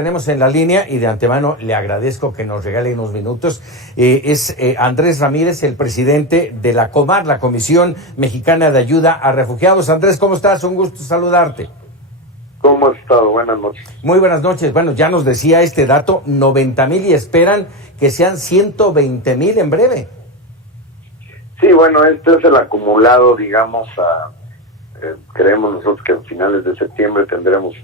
Tenemos en la línea, y de antemano le agradezco que nos regale unos minutos, es Andrés Ramírez, el presidente de la COMAR, la Comisión Mexicana de Ayuda a Refugiados. Andrés, ¿cómo estás? Un gusto saludarte. ¿Cómo has estado? Buenas noches. Muy buenas noches. Bueno, ya nos decía este dato, 90,000 y esperan que sean 120,000 en breve. Sí, bueno, este es el acumulado, digamos, creemos nosotros que a finales de septiembre tendremos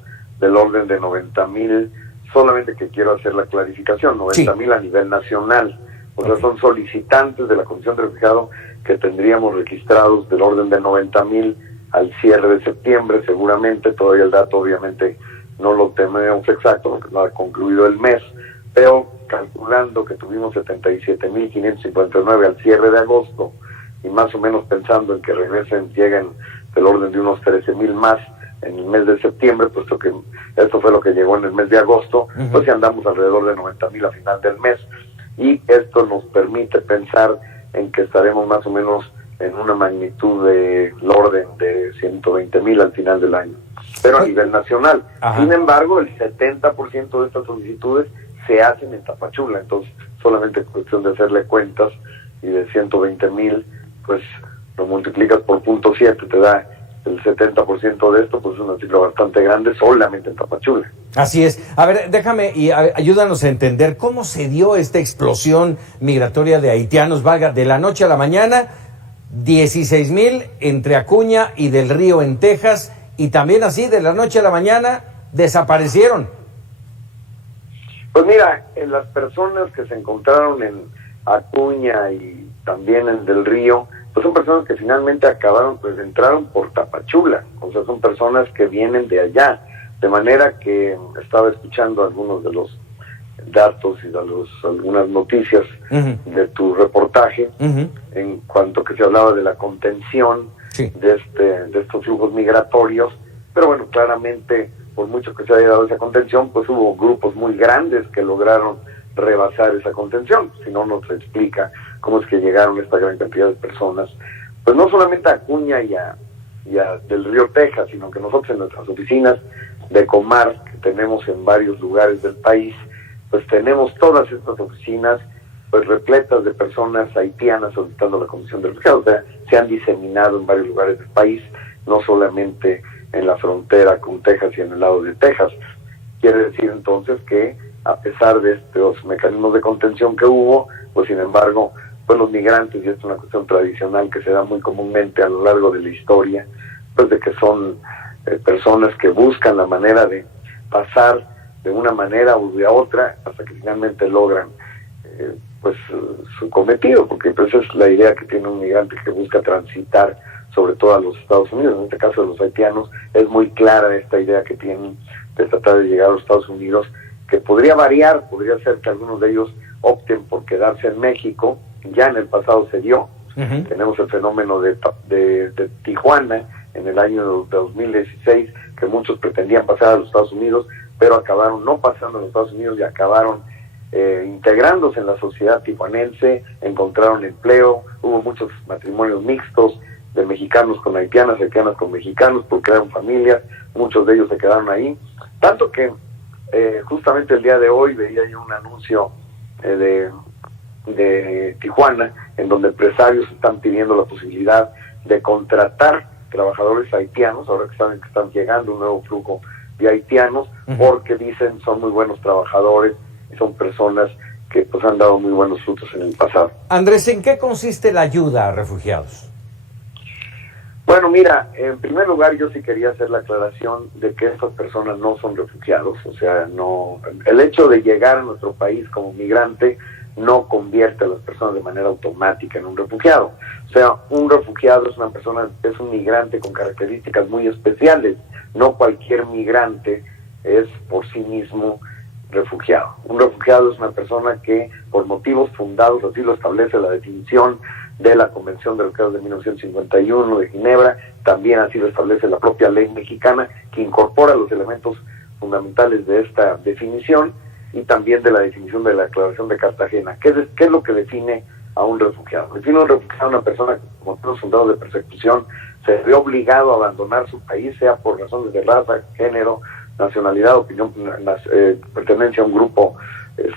del orden de 90,000, solamente que quiero hacer la clarificación, 90,000 a nivel nacional. O sea, son solicitantes de la Comisión de Refugiados que tendríamos registrados del orden de 90,000 al cierre de septiembre, seguramente. Todavía el dato obviamente no lo tenemos exacto porque no ha concluido el mes, pero calculando que tuvimos 77,559 al cierre de agosto y más o menos pensando en que lleguen del orden de unos 13,000 más en el mes de septiembre, puesto que esto fue lo que llegó en el mes de agosto, pues ya andamos alrededor de 90,000 a final del mes, y esto nos permite pensar en que estaremos más o menos en una magnitud del orden de 120,000 al final del año, pero a nivel nacional. Ajá. Sin embargo, el 70% de estas solicitudes se hacen en Tapachula, entonces solamente es cuestión de hacerle cuentas, y de 120,000, pues lo multiplicas por 0.7, te da el 70% de esto, pues es una cifra bastante grande solamente en Tapachula. Así es. A ver, déjame y ayúdanos a entender cómo se dio esta explosión migratoria de haitianos, valga, de la noche a la mañana, 16,000 entre Acuña y Del Río en Texas, y también así de la noche a la mañana desaparecieron. Pues mira, las personas que se encontraron en Acuña y también en Del Río, pues son personas que finalmente entraron por Tapachula, o sea, son personas que vienen de allá, de manera que estaba escuchando algunos de los datos y algunas noticias de tu reportaje, en cuanto que se hablaba de la contención de estos flujos migratorios, pero bueno, claramente, por mucho que se haya dado esa contención, pues hubo grupos muy grandes que lograron rebasar esa contención. Si no nos explica cómo es que llegaron esta gran cantidad de personas, pues no solamente a Acuña y a Del Río, Texas, sino que nosotros en nuestras oficinas de COMAR, que tenemos en varios lugares del país, pues tenemos todas estas oficinas pues repletas de personas haitianas solicitando la Comisión de Refugiados. O sea, se han diseminado en varios lugares del país, no solamente en la frontera con Texas y en el lado de Texas. Quiere decir entonces que a pesar de estos mecanismos de contención que hubo, pues sin embargo, pues los migrantes, y esto es una cuestión tradicional que se da muy comúnmente a lo largo de la historia, pues de que son personas que buscan la manera de pasar de una manera u de otra hasta que finalmente logran pues su cometido, porque pues esa es la idea que tiene un migrante que busca transitar sobre todo a los Estados Unidos. En este caso de los haitianos es muy clara esta idea que tienen de tratar de llegar a los Estados Unidos, que podría variar, podría ser que algunos de ellos opten por quedarse en México. Ya en el pasado se dio. Tenemos el fenómeno de Tijuana en el año 2016, que muchos pretendían pasar a los Estados Unidos, pero acabaron no pasando a los Estados Unidos y acabaron integrándose en la sociedad tijuanense, encontraron empleo, hubo muchos matrimonios mixtos de mexicanos con haitianas, haitianas con mexicanos, porque eran familias, muchos de ellos se quedaron ahí, tanto que justamente el día de hoy veía yo un anuncio de Tijuana, en donde empresarios están pidiendo la posibilidad de contratar trabajadores haitianos, ahora que saben que están llegando un nuevo flujo de haitianos, porque dicen son muy buenos trabajadores y son personas que pues han dado muy buenos frutos en el pasado. Andrés, ¿en qué consiste la ayuda a refugiados? Bueno, mira, en primer lugar yo sí quería hacer la aclaración de que estas personas no son refugiados, o sea, no, el hecho de llegar a nuestro país como migrante no convierte a las personas de manera automática en un refugiado. O sea, un refugiado es una persona, es un migrante con características muy especiales. No cualquier migrante es por sí mismo refugiado. Un refugiado es una persona que, por motivos fundados, así lo establece la definición de la Convención de Refugiados de 1951 de Ginebra, también así lo establece la propia ley mexicana, que incorpora los elementos fundamentales de esta definición, y también de la definición de la Declaración de Cartagena. ¿Qué es lo que define a un refugiado? Define a un refugiado a una persona que, por motivos fundados de persecución, se ve obligado a abandonar su país, sea por razones de raza, género, nacionalidad, pertenencia a un grupo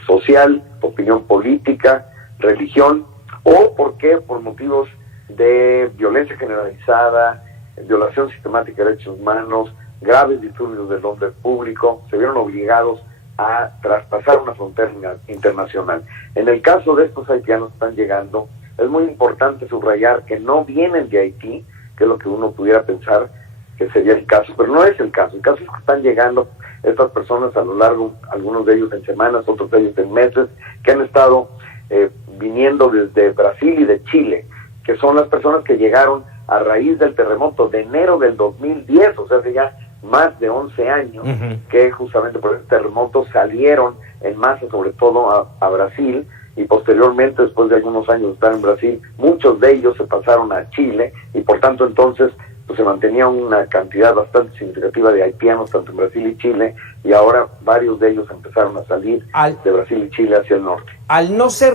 social, opinión política, religión, o por qué, por motivos de violencia generalizada, violación sistemática de derechos humanos, graves disturbios del orden público, se vieron obligados a traspasar una frontera internacional. En el caso de estos haitianos que están llegando, es muy importante subrayar que no vienen de Haití, que es lo que uno pudiera pensar que sería el caso, pero no es el caso. El caso es que están llegando estas personas a lo largo, algunos de ellos en semanas, otros de ellos en meses, que han estado viniendo desde Brasil y de Chile, que son las personas que llegaron a raíz del terremoto de enero del 2010, o sea, hace ya más de 11 años, que justamente por ese terremoto salieron en masa, sobre todo a Brasil, y posteriormente, después de algunos años de estar en Brasil, muchos de ellos se pasaron a Chile, y por tanto entonces pues se mantenía una cantidad bastante significativa de haitianos, tanto en Brasil y Chile, y ahora varios de ellos empezaron a salir de Brasil y Chile hacia el norte. Al no ser,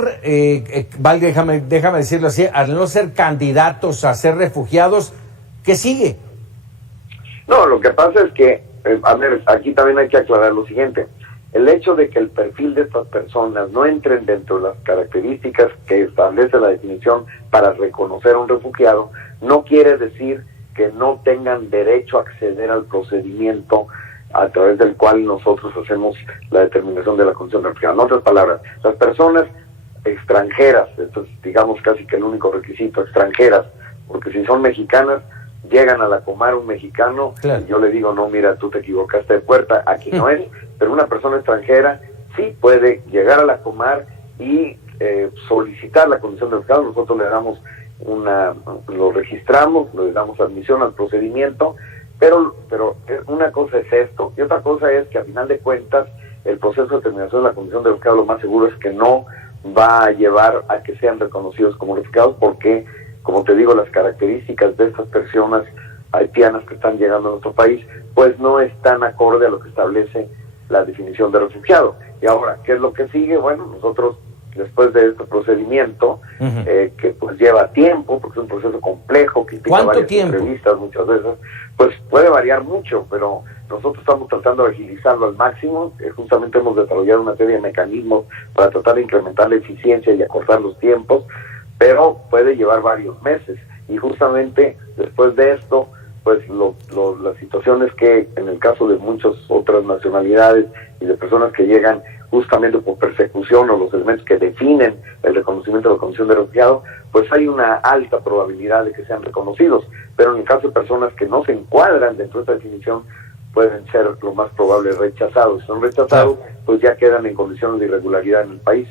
Val, déjame decirlo así, al no ser candidatos a ser refugiados, ¿qué sigue? No, lo que pasa es que, a ver, aquí también hay que aclarar lo siguiente. El hecho de que el perfil de estas personas no entren dentro de las características que establece la definición para reconocer a un refugiado, no quiere decir que no tengan derecho a acceder al procedimiento a través del cual nosotros hacemos la determinación de la condición de refugiado. En otras palabras, las personas extranjeras, esto es, digamos, casi que el único requisito, extranjeras, porque si son mexicanas, llegan a la Comar un mexicano, claro, y yo le digo, no, mira, tú te equivocaste de puerta, aquí no es, pero una persona extranjera sí puede llegar a la Comar y solicitar la condición de refugiado. Nosotros le damos lo registramos, le damos admisión al procedimiento, pero una cosa es esto, y otra cosa es que a final de cuentas el proceso de determinación de la condición de refugiado lo más seguro es que no va a llevar a que sean reconocidos como refugiados, porque, como te digo, las características de estas personas haitianas que están llegando a nuestro país, pues no están acorde a lo que establece la definición de refugiado. Y ahora, ¿qué es lo que sigue? Bueno, nosotros, después de este procedimiento, que pues lleva tiempo, porque es un proceso complejo, que implica varias entrevistas muchas veces, pues puede variar mucho, pero nosotros estamos tratando de agilizarlo al máximo. Justamente hemos desarrollado una serie de mecanismos para tratar de incrementar la eficiencia y acortar los tiempos, pero puede llevar varios meses, y justamente después de esto, pues la situación es que en el caso de muchas otras nacionalidades y de personas que llegan justamente por persecución o los elementos que definen el reconocimiento de la condición de refugiado, pues hay una alta probabilidad de que sean reconocidos, pero en el caso de personas que no se encuadran dentro de esta definición, pueden ser lo más probable rechazados. Si son rechazados, pues ya quedan en condiciones de irregularidad en el país.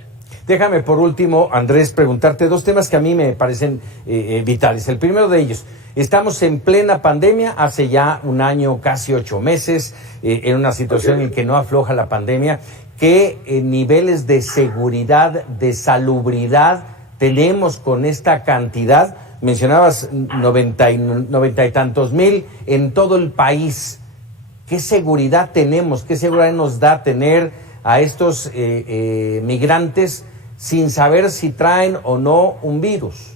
Déjame por último, Andrés, preguntarte dos temas que a mí me parecen vitales. El primero de ellos, estamos en plena pandemia, hace ya un año, casi 8 meses, en una situación en que no afloja la pandemia. ¿Qué niveles de seguridad, de salubridad tenemos con esta cantidad? Mencionabas 90 y tantos mil en todo el país. ¿Qué seguridad tenemos? ¿Qué seguridad nos da tener a estos migrantes sin saber si traen o no un virus?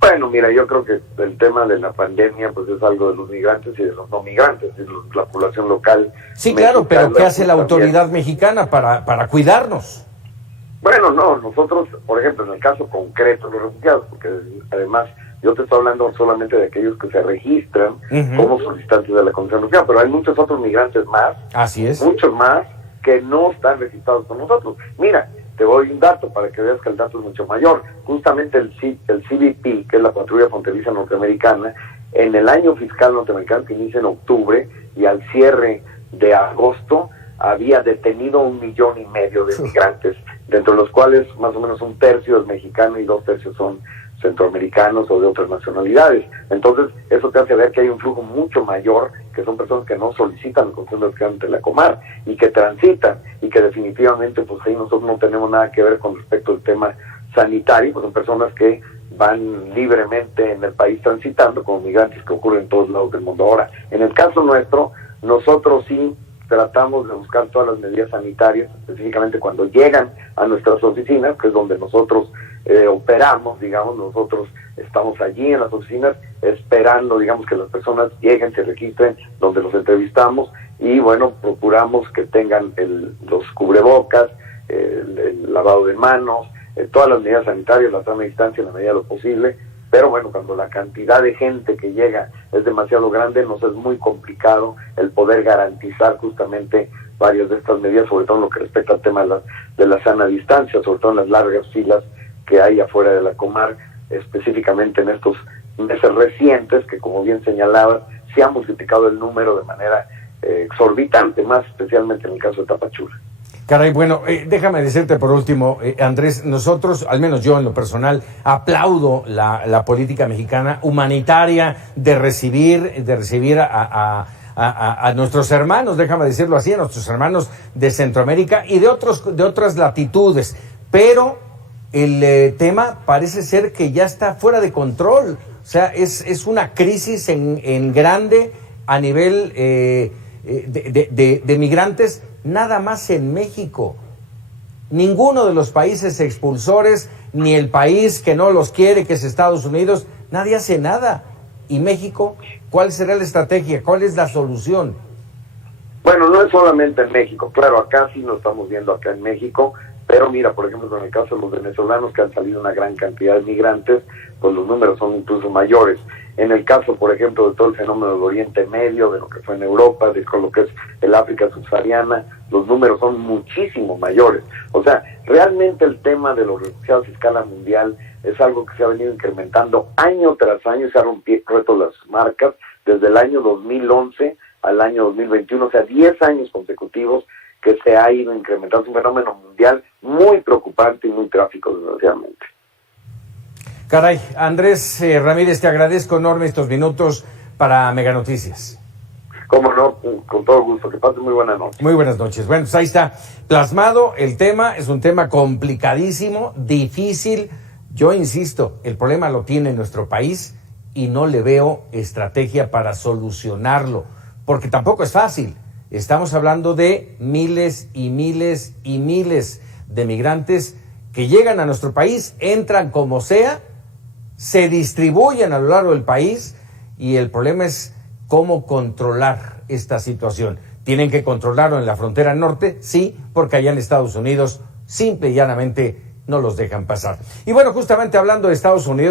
Bueno, mira, yo creo que el tema de la pandemia pues es algo de los migrantes y de los no migrantes, de la población local. Sí, claro, pero ¿qué hace la autoridad mexicana para cuidarnos? Bueno, no, nosotros, por ejemplo, en el caso concreto de los refugiados, porque además yo te estoy hablando solamente de aquellos que se registran como solicitantes de la condición de refugiado, pero hay muchos otros migrantes más, así es, muchos más, que no están registrados con nosotros. Mira, te doy un dato para que veas que el dato es mucho mayor. Justamente el CBP, que es la Patrulla Fronteriza Norteamericana, en el año fiscal norteamericano que inicia en octubre y al cierre de agosto, había detenido 1,5 millones de migrantes, dentro de los cuales más o menos 1/3 es mexicano y 2/3 son centroamericanos o de otras nacionalidades. Entonces, eso te hace ver que hay un flujo mucho mayor, que son personas que no solicitan la condición de refugiado ante la Comar y que transitan, y que definitivamente pues ahí nosotros no tenemos nada que ver con respecto al tema sanitario, pues son personas que van libremente en el país transitando como migrantes, que ocurre en todos lados del mundo. Ahora, en el caso nuestro, nosotros sí tratamos de buscar todas las medidas sanitarias, específicamente cuando llegan a nuestras oficinas, que es donde nosotros operamos, digamos, nosotros estamos allí en las oficinas esperando, digamos, que las personas lleguen, se registren, donde los entrevistamos y bueno, procuramos que tengan los cubrebocas, el lavado de manos, todas las medidas sanitarias, la sana distancia en la medida de lo posible, pero bueno, cuando la cantidad de gente que llega es demasiado grande, nos es muy complicado el poder garantizar justamente varias de estas medidas, sobre todo en lo que respecta al tema de la sana distancia, sobre todo en las largas filas que hay afuera de la Comar, específicamente en estos meses recientes, que como bien señalabas, se ha multiplicado el número de manera exorbitante, más especialmente en el caso de Tapachula. Caray, bueno, déjame decirte por último, Andrés, nosotros, al menos yo en lo personal, aplaudo la política mexicana humanitaria de recibir a nuestros hermanos, déjame decirlo así, a nuestros hermanos de Centroamérica y de otras latitudes, pero el tema parece ser que ya está fuera de control, o sea, es una crisis en grande a nivel de migrantes, nada más en México. Ninguno de los países expulsores, ni el país que no los quiere, que es Estados Unidos, nadie hace nada. ¿Y México? ¿Cuál será la estrategia? ¿Cuál es la solución? Bueno, no es solamente en México, claro, acá sí lo estamos viendo acá en México, pero mira, por ejemplo, en el caso de los venezolanos, que han salido una gran cantidad de migrantes, pues los números son incluso mayores. En el caso, por ejemplo, de todo el fenómeno del Oriente Medio, de lo que fue en Europa, de lo que es el África subsahariana, los números son muchísimo mayores. O sea, realmente el tema de los refugiados a escala mundial es algo que se ha venido incrementando año tras año, se ha roto las marcas desde el año 2011 al año 2021, o sea, 10 años consecutivos que se ha ido incrementando. Es un fenómeno mundial muy preocupante y muy trágico, desgraciadamente. Caray, Andrés Ramírez, te agradezco enorme estos minutos para Mega Noticias. Cómo no, con todo gusto, que pasen muy buenas noches. Muy buenas noches. Bueno, pues ahí está plasmado el tema, es un tema complicadísimo, difícil. Yo insisto, el problema lo tiene nuestro país y no le veo estrategia para solucionarlo, porque tampoco es fácil. Estamos hablando de miles y miles y miles de migrantes que llegan a nuestro país, entran como sea, se distribuyen a lo largo del país y el problema es cómo controlar esta situación. Tienen que controlarlo en la frontera norte, sí, porque allá en Estados Unidos simple y llanamente no los dejan pasar. Y bueno, justamente hablando de Estados Unidos,